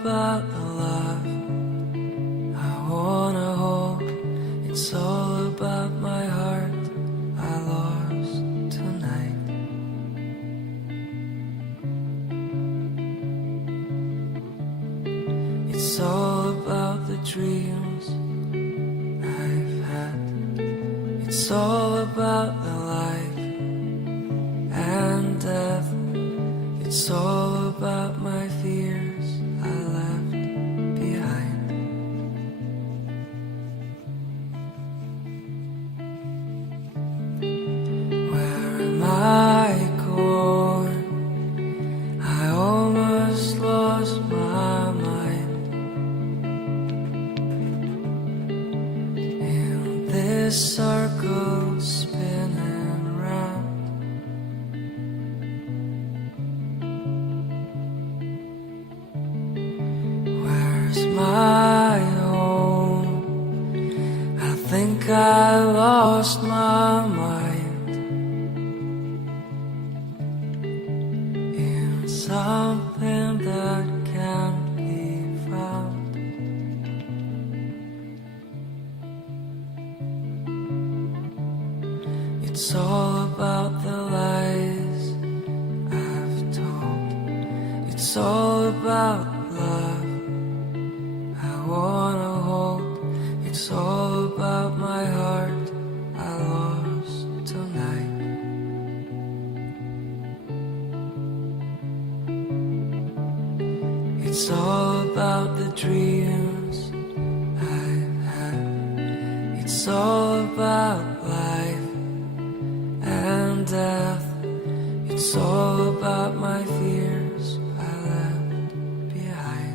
about the love I wanna hold. It's all about my heart I lost tonight. It's all about the dreams I've had. It's all about the life and death. It's all about my fears I left behind. Where am I going? I almost lost my mind in this circle spinning round. Where's my home? I think I lost my mind in something that can't be found. It's all about the lies I've told. It's all about love I wanna hold. It's all about my heart I lost tonight. It's all about the dreams I've had. It's all about life and death. It's all about my fears I left behind.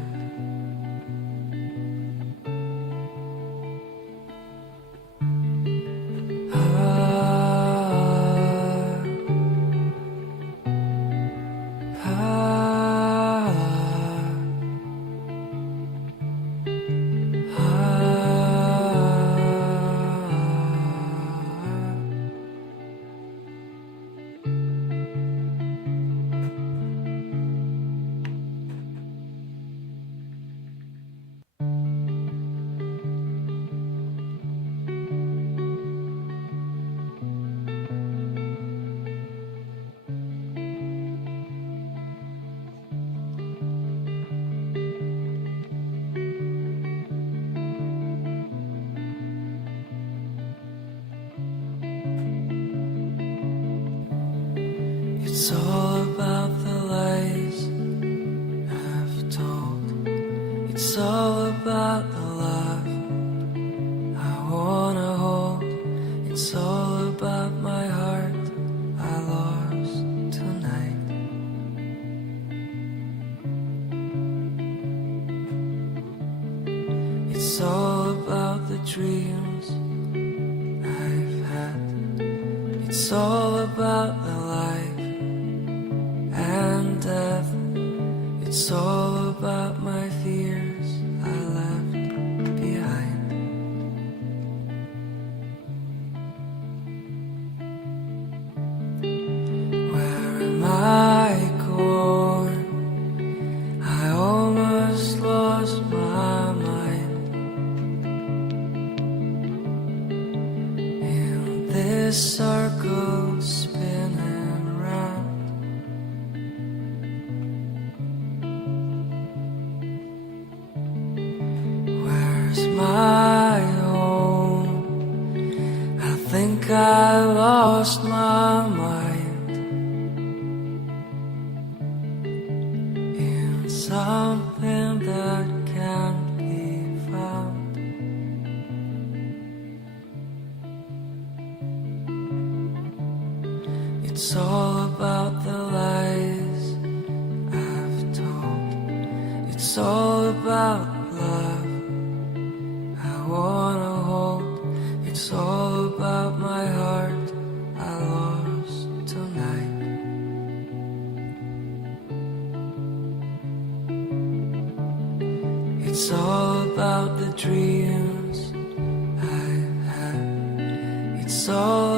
It's all about the lies I've told. It's all about the love I wanna hold. It's all about my heart I lost tonight. It's all about the dreams I've had. It's all about the life and death. It's all about my fears I left behind. Where am I going? I almost lost my mind in this circle spinning round. Where's my home? I think I lost my mind in something that can't be found. It's all about the lies I've told. It's all about love I wanna hold. It's all about my heart I lost tonight. It's all about the dreams I've had. It's all